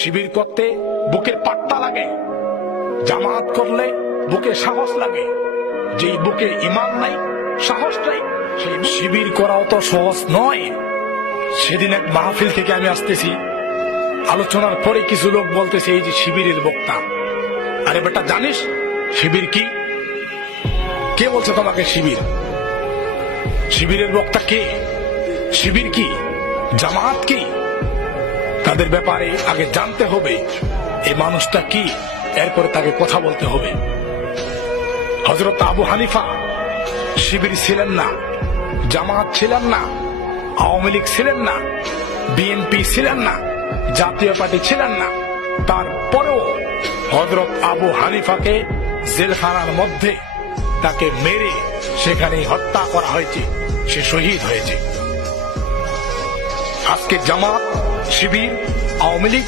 শিবির করতে বুকের পাট্টা লাগে, জামাত করলে বুকে সাহস লাগে। যেই বুকে ঈমান নাই, সাহস নাই, সেই শিবির করাও তো সহজ নয়। সেদিন এক মাহফিল থেকে আমি আসতেছি, আলোচনার পরে কিছু লোক বলতেছে এই যে শিবিরের বক্তা। আরে বেটা, জানিস শিবির কি? কে বলছে তোমাকে শিবির? শিবিরের বক্তা কে? শিবির কি? জামাত কি? তাদের ব্যাপারে আগে জানতে হবে এই মানুষটা কি, এরপরে তাকে কথা বলতে হবে। হযরত আবু হানিফা শিবির ছিলেন না, জামাত ছিলেন না, আওয়ামী লীগ ছিলেন না, বিএনপি ছিলেন না, জাতীয় পার্টি ছিলেন না। তারপরেও হযরত আবু হানিফাকে জেলখানার মধ্যে তাকে মেরে সেখানে হত্যা করা হয়েছে, সে শহীদ হয়েছে। আজকে জামাত, শিবির, আওয়ামী লীগ